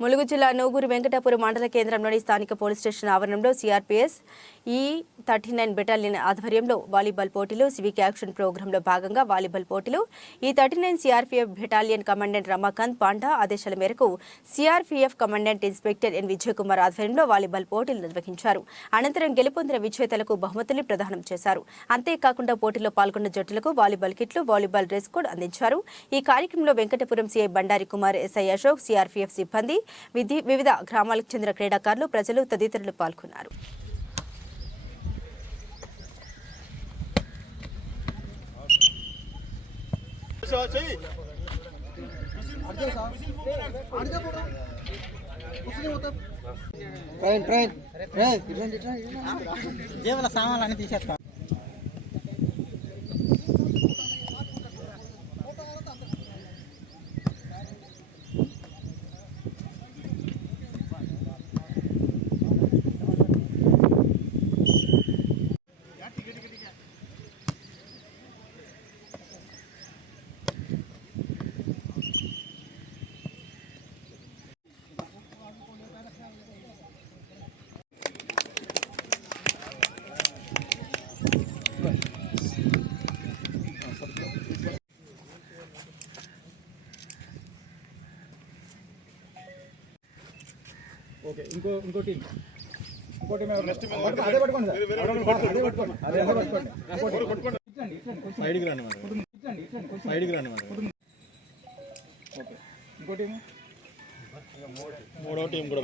ములుగు జిల్లా నూగూరు వెంకటాపురం మండల కేంద్రంలోని స్థానిక పోలీస్ స్టేషన్ ఆవరణంలో సిఆర్పీఎస్ ఈ39 బెటాలియన్ ఆధ్వర్యంలో వాలీబాల్ పోటీలు సివిక్ యాక్షన్ ప్రోగ్రాంలో భాగంగా వాలీబాల్ పోటీలు ఈ39 CRPF battalion commandant Ramakant Panda ఆదేశాల మేరకు CRPF commandant inspector N Vijay Kumar ఆధ్వర్యంలో వాలీబాల్ పోటీలు నిర్వహించారు. అనంతరం గెలుపొందిన విజేతలకు బహుమతులు ప్రదానం చేశారు. అంతేకాకుండా పోటీలో పాల్గొన్న జట్టులకు వాలీబాల్ కిట్లు, వాలీబాల్ డ్రెస్ కోడ్ అందించారు. ఈ కార్యక్రమంలో Venkatapuram CI Bandari Kumar, SI Ashok, CRPF సిబ్బంది, వివిధ గ్రామాలకు చెందిన క్రీడాకారులు, ప్రజలు తదితరులు పాల్గొన్నారు. సామాన్లు తీసేస్తా. ఓకే, ఇంకో టీం అదే పట్టుకోండి సైడ్కి రండి మేడం. ఓకే, ఇంకో టీం, మూడో టీం కూడా